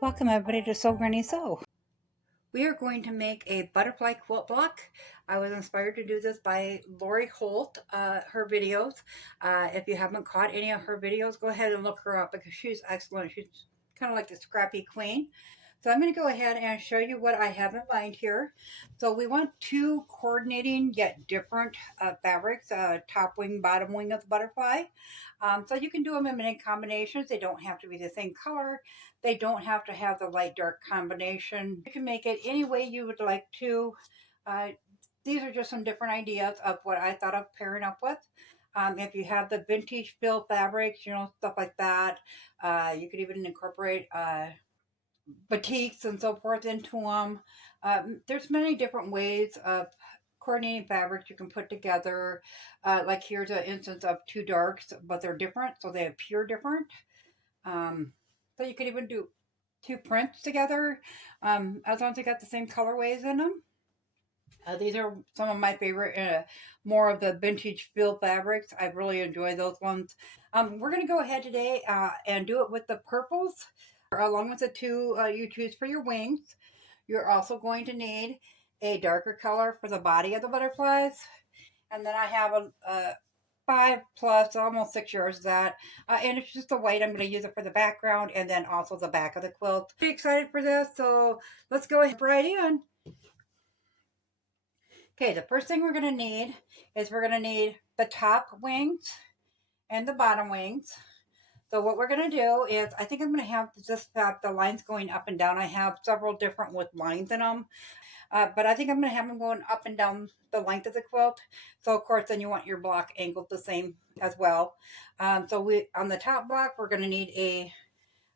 Welcome everybody to Sew Granny Sew. We are going to make a butterfly quilt block. I was inspired to do this by Lori Holt, her videos. If you haven't caught any of her videos, go ahead and look her up because she's excellent. She's kind of like the scrappy queen. So I'm going to go ahead and show you what I have in mind here. So we want two coordinating yet different fabrics, top wing, bottom wing of the butterfly. So you can do them in many combinations. They don't have to be the same color. They don't have to have the light dark combination. You can make it any way you would like to. Uh, these are just some different ideas of what I thought of pairing up with. If you have the vintage fill fabrics, stuff like that, you could even incorporate batiks and so forth into them. There's many different ways of coordinating fabrics you can put together. Like here's an instance of two darks, but they're different, so they appear different. Um, so you could even do two prints together, as long as they got the same colorways in them. These are some of my favorite, more of the vintage feel fabrics. I really enjoy those ones. We're going to go ahead today and do it with the purples, along with the two you choose for your wings. You're also going to need a darker color for the body of the butterflies. And then I have a 5 plus, almost 6 years of that. And it's just the white. I'm going to use it for the background and then also the back of the quilt. Pretty excited for this, so let's go right in. Okay, the first thing we're going to need is we're going to need the top wings and the bottom wings. So what we're going to do is, I think I'm going to have just the lines going up and down. I have several different with lines in them. But I think I'm going to have them going up and down the length of the quilt. So of course, then you want your block angled the same as well. So we on the top block, we're going to need a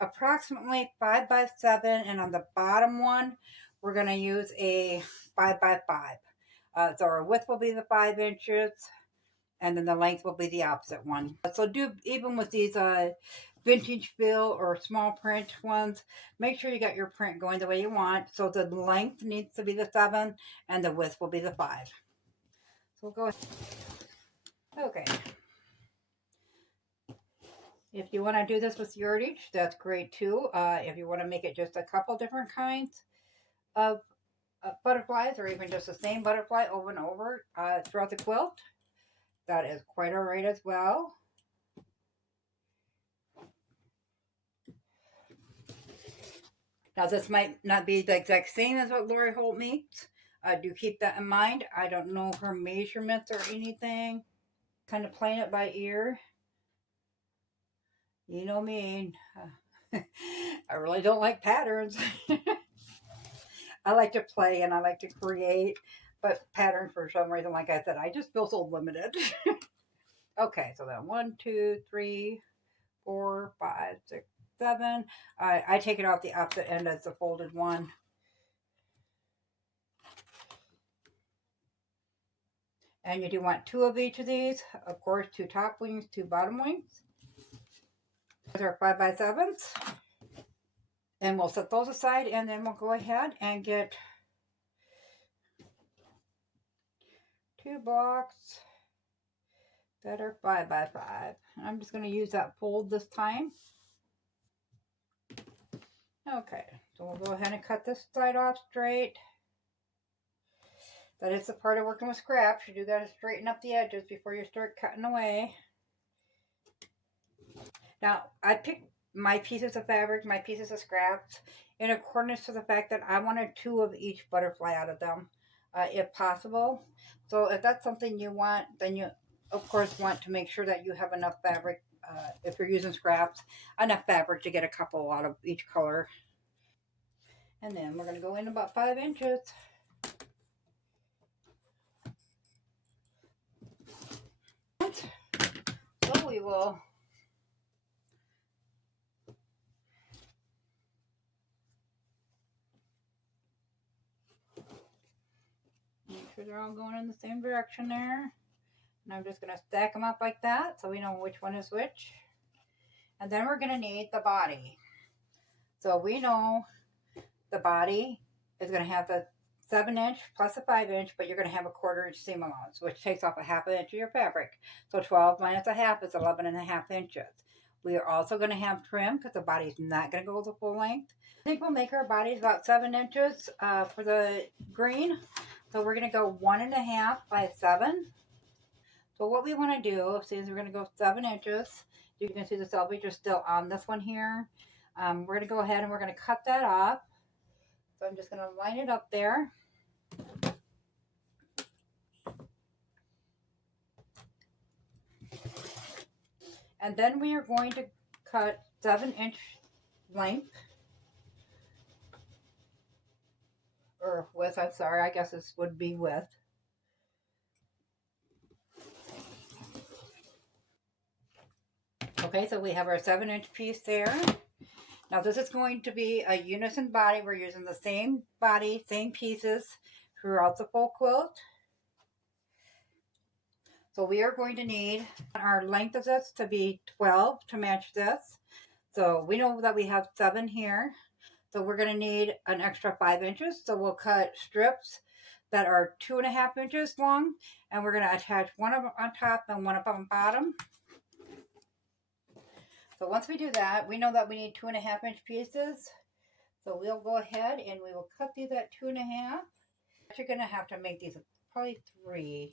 approximately 5x7, and on the bottom one, we're going to use a 5x5. So our width will be the 5 inches, and then the length will be the opposite one. So do even with these vintage fill or small print ones, make sure you got your print going the way you want. So the length needs to be the 7 and the width will be the 5. So we'll go ahead. Okay. If you want to do this with yardage, that's great too. If you want to make it just a couple different kinds of butterflies, or even just the same butterfly over and over throughout the quilt, that is quite all right as well. Now, this might not be the exact same as what Lori Holt makes. Do keep that in mind. I don't know her measurements or anything. Kind of playing it by ear. You know me. I really don't like patterns. I like to play and I like to create, but patterns for some reason, like I said, I just feel so limited. Okay, so then 1, 2, 3, 4, 5, 6, 7. I take it off the opposite end as the folded one. And you do want 2 of each of these. Of course, 2 top wings, 2 bottom wings. Those are 5x7s. And we'll set those aside, and then we'll go ahead and get 2 blocks that are 5x5. I'm just going to use that fold this time. Okay, so we'll go ahead and cut this side off straight. That is the part of working with scraps. You do got to straighten up the edges before you start cutting away. Now, I picked my pieces of fabric, my pieces of scraps, in accordance to the fact that I wanted 2 of each butterfly out of them, if possible. So if that's something you want, then you, of course, want to make sure that you have enough fabric, if you're using scraps, enough fabric to get a couple out of each color. And then we're going to go in about 5 inches. So we will make sure they're all going in the same direction there. And I'm just going to stack them up like that so we know which one is which. And then we're going to need the body. So we know the body is going to have the 7-inch plus a 5-inch, but you're going to have a 1/4 inch seam allowance, which takes off a 1/2 inch of your fabric. So 12 minus a half is 11.5 inches. We are also going to have trim because the body's not going to go the full length. I think we'll make our bodies about 7 inches for the green. So we're going to go 1.5 by 7. So what we want to do is we're going to go 7 inches. You can see the selvage is still on this one here. We're going to go ahead and we're going to cut that off. So I'm just going to line it up there. And then we are going to cut 7-inch length. Or width, I'm sorry, I guess this would be width. Okay, so we have our 7-inch piece there. Now this is going to be a unison body. We're using the same body, same pieces throughout the full quilt. So we are going to need our length of this to be 12 to match this. So we know that we have 7 here. So we're going to need an extra 5 inches. So we'll cut strips that are 2.5 inches long, and we're going to attach one of them on top and one up on bottom. So once we do that, we know that we need 2.5-inch pieces. So we'll go ahead and we will cut these at 2.5. You're going to have to make these probably 3.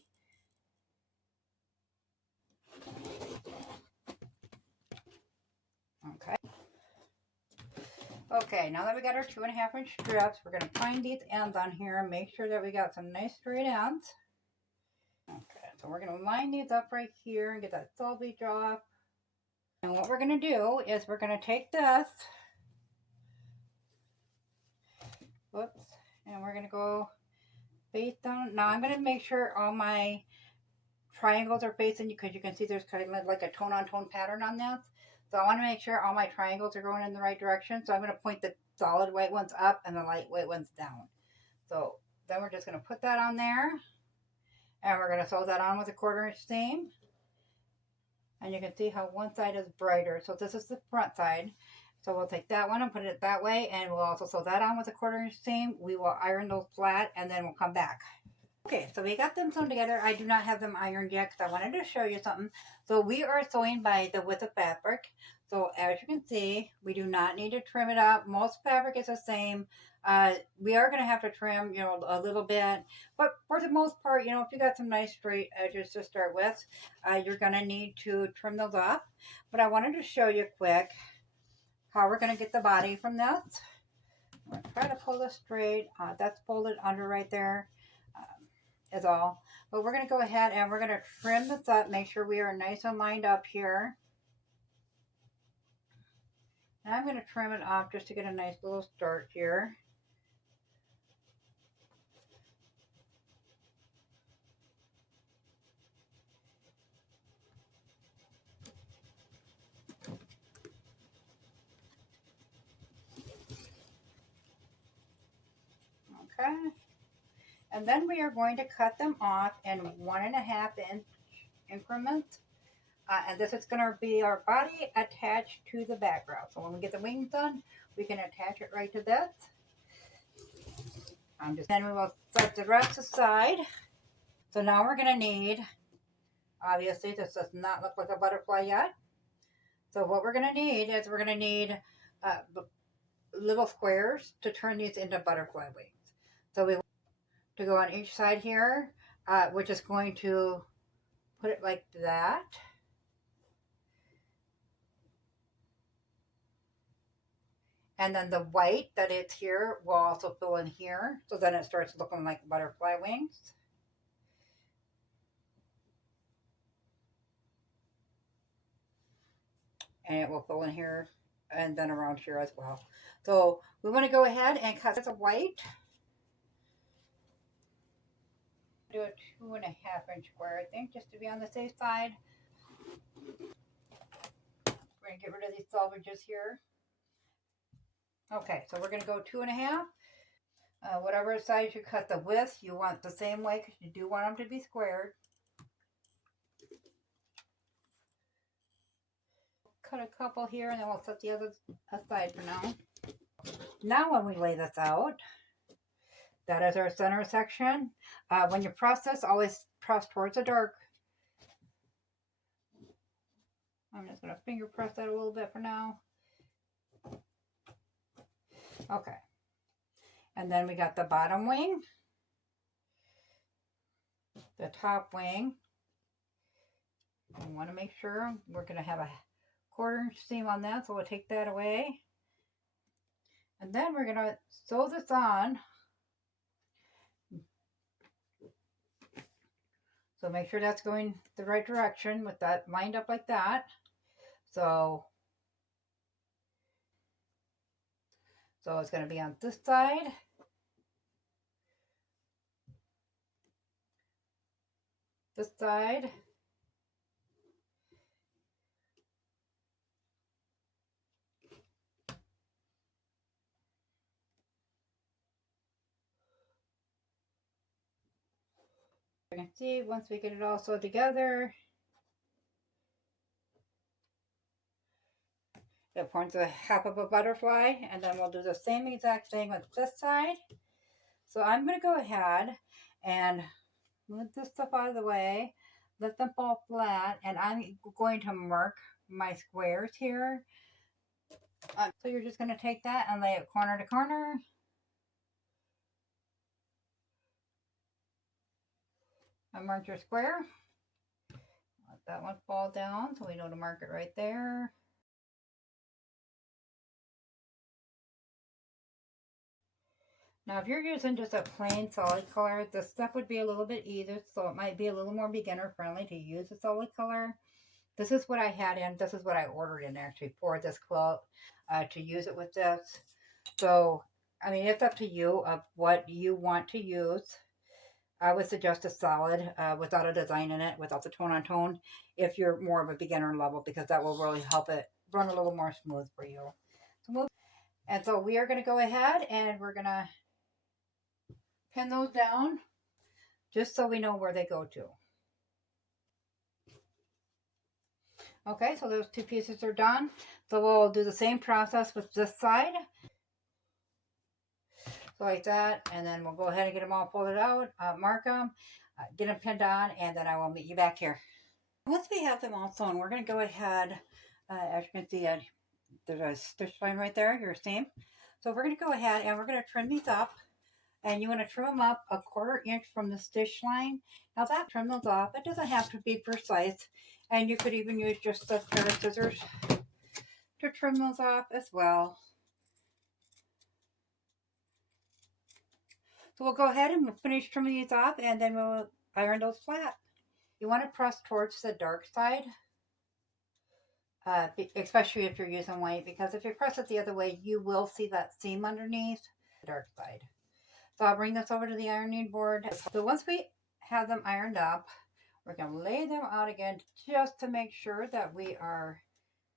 Okay. Okay, now that we got our 2.5-inch strips, we're going to find these ends on here and make sure that we got some nice straight ends. Okay, so we're going to line these up right here and get that selvage off. And what we're going to do is we're going to take this, whoops, and we're going to go face down. Now I'm going to make sure all my triangles are facing you because you can see there's kind of like a tone on tone pattern on this. So I want to make sure all my triangles are going in the right direction. So I'm going to point the solid white ones up and the light white ones down. So then we're just going to put that on there. And we're going to sew that on with a 1/4-inch seam. And you can see how one side is brighter. So this is the front side. So we'll take that one and put it that way. And we'll also sew that on with a 1/4-inch seam. We will iron those flat and then we'll come back. Okay, so we got them sewn together. I do not have them ironed yet because I wanted to show you something. So we are sewing by the width of fabric. So as you can see, we do not need to trim it up. Most fabric is the same. We are going to have to trim, a little bit. But for the most part, if you got some nice straight edges to start with, you're going to need to trim those off. But I wanted to show you quick how we're going to get the body from this. I'm going to try to pull this straight. That's folded under right there. Is all. But we're going to go ahead and we're going to trim this up, make sure we are nice and lined up here. And I'm going to trim it off just to get a nice little start here. Okay. And then we are going to cut them off in 1.5-inch increments. And this is going to be our body attached to the background. So when we get the wings done, we can attach it right to this. Then we will set the rest aside. So now we're going to need, obviously this does not look like a butterfly yet. So what we're going to need is we're going to need little squares to turn these into butterfly wings. So we want to go on each side here. We're just going to put it like that. And then the white that is here will also fill in here. So then it starts looking like butterfly wings. And it will fill in here and then around here as well. So we want to go ahead and cut the white. Do a 2.5-inch square, I think, just to be on the safe side. We're going to get rid of these selvages here. Okay, so we're going to go 2.5. Whatever size you cut the width, you want the same way because you do want them to be squared. Cut a couple here and then we'll set the others aside for now. Now when we lay this out, that is our center section. When you press this, always press towards the dark. I'm just going to finger press that a little bit for now. Okay. And then we got the bottom wing, the top wing. We want to make sure we're going to have a 1/4 inch seam on that, so we'll take that away. And then we're going to sew this on. So make sure that's going the right direction with that lined up like that. So it's going to be on this side. This side. You can see once we get it all sewed together, it forms a half of a butterfly, and then we'll do the same exact thing with this side. So I'm going to go ahead and move this stuff out of the way, let them fall flat, and I'm going to mark my squares here. So you're just going to take that and lay it corner to corner. I marked your square. Let that one fall down so we know to mark it right there. Now if you're using just a plain solid color, this stuff would be a little bit easier, so it might be a little more beginner friendly to use a solid color. This is what I had in, this is what I ordered in actually for this quilt, to use it with this. So, I mean, it's up to you of what you want to use. I would suggest a solid, without a design in it, without the tone on tone, if you're more of a beginner level, because that will really help it run a little more smooth for you. So we are going to go ahead and we're going to pin those down just so we know where they go to. Okay, so those two pieces are done. So we'll do the same process with this side. So like that, and then we'll go ahead and get them all folded out, mark them, get them pinned on, and then I will meet you back here. Once we have them all sewn, we're going to go ahead, as you can see, there's a stitch line right there, your seam. So we're going to go ahead and we're going to trim these up. And you want to trim them up a 1/4 inch from the stitch line. Now that trim those off, it doesn't have to be precise. And you could even use just a pair of scissors to trim those off as well. So we'll go ahead and we'll finish trimming these off and then we'll iron those flat. You want to press towards the dark side, especially if you're using white, because if you press it the other way, you will see that seam underneath the dark side. So I'll bring this over to the ironing board. So once we have them ironed up, we're going to lay them out again just to make sure that we are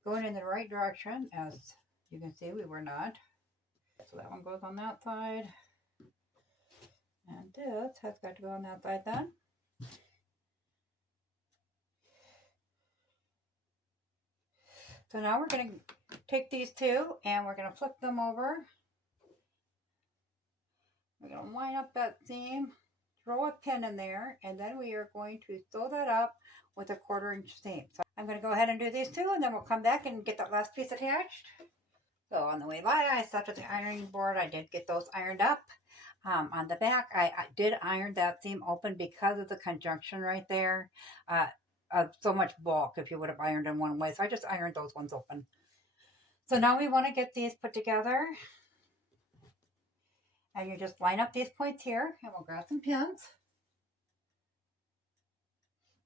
going in the right direction. As you can see, we were not. So that one goes on that side. And this has got to go on that side then. So now we're going to take these two and we're going to flip them over. We're going to line up that seam, throw a pin in there, and then we are going to sew that up with a 1/4 inch seam. So I'm going to go ahead and do these two, and then we'll come back and get that last piece attached. So on the way by, I stopped at the ironing board. I did get those ironed up. On the back, I did iron that seam open because of the conjunction right there. Of so much bulk if you would have ironed in one way. So I just ironed those ones open. So now we want to get these put together. And you just line up these points here, and we'll grab some pins.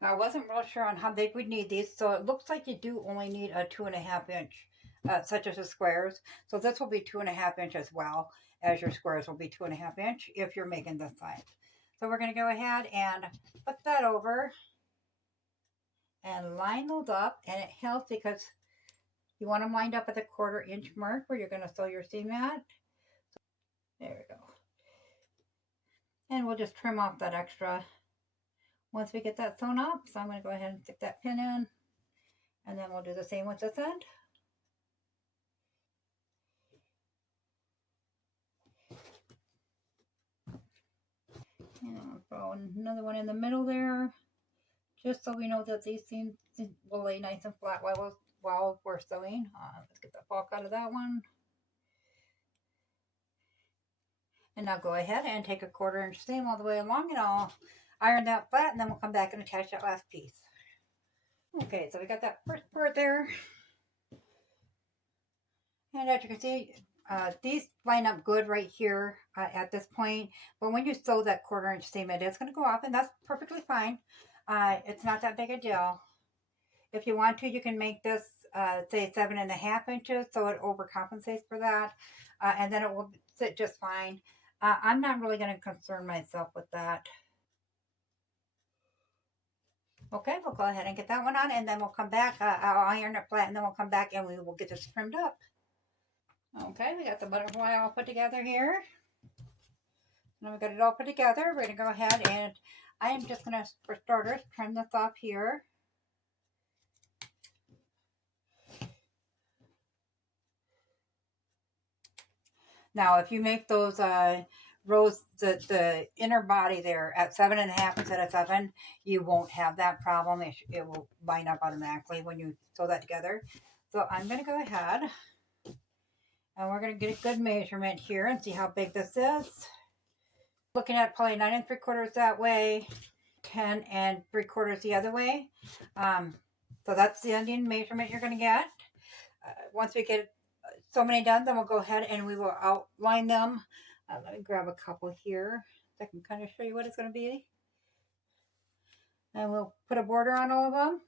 Now, I wasn't real sure on how big we'd need these, so it looks like you do only need a 2.5 inch, such as the squares. So this will be 2.5 inch as well as your squares will be 2.5 inch if you're making this size. So we're going to go ahead and put that over and line those up, and it helps because you want them lined up at the 1/4 inch mark where you're going to sew your seam at. There we go. And we'll just trim off that extra once we get that sewn up. So I'm going to go ahead and stick that pin in, and then we'll do the same with this end. And I'll throw another one in the middle there, just so we know that these seams will lay nice and flat while we're sewing. Let's get the bulk out of that one. And now go ahead and take a 1/4 inch seam all the way along, and I'll iron that flat, and then we'll come back and attach that last piece. Okay, so we got that first part there. And as you can see, these line up good right here at this point. But when you sew that 1/4 inch seam, it is going to go off, and that's perfectly fine. It's not that big a deal. If you want to, you can make this, say, 7.5 inches, so it overcompensates for that. And then it will sit just fine. I'm not really going to concern myself with that. Okay, we'll go ahead and get that one on, and then we'll come back. I'll iron it flat, and then we'll come back and we will get this trimmed up. Okay, we got the butterfly all put together here. Now we got it all put together. We're going to go ahead and I am just going to, for starters, trim this off here. Now, if you make those rows, the inner body there at 7.5 instead of 7, you won't have that problem. It will line up automatically when you sew that together. So I'm going to go ahead and we're going to get a good measurement here and see how big this is. Looking at probably 9 3/4 that way, 10 3/4 the other way. So that's the ending measurement you're going to get. Once we get so many done, then we'll go ahead and we will outline them. Let me grab a couple here so I can kind of show you what it's going to be. And we'll put a border on all of them.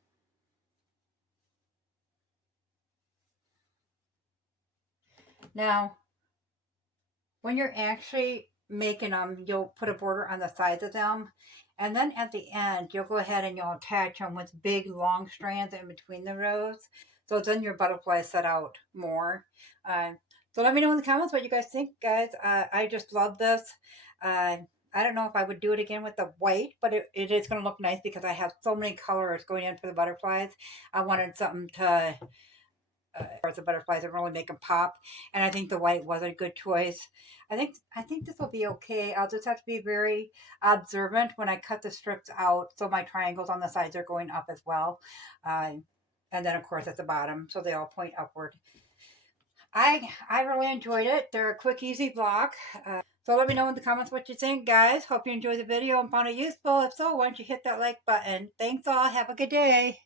Now, when you're actually making them, you'll put a border on the sides of them. And then at the end, you'll go ahead and you'll attach them with big, long strands in between the rows. So then your butterfly set out more. So let me know in the comments what you guys think, guys. I just love this. I don't know if I would do it again with the white, but it is going to look nice because I have so many colors going in for the butterflies. I wanted something to, the butterflies that really make them pop. And I think the white was a good choice. I think this will be okay. I'll just have to be very observant when I cut the strips out, so my triangles on the sides are going up as well. And then, of course, at the bottom, so they all point upward. I really enjoyed it. They're a quick, easy block. So let me know in the comments what you think, guys. Hope you enjoyed the video and found it useful. If so, why don't you hit that like button. Thanks all. Have a good day.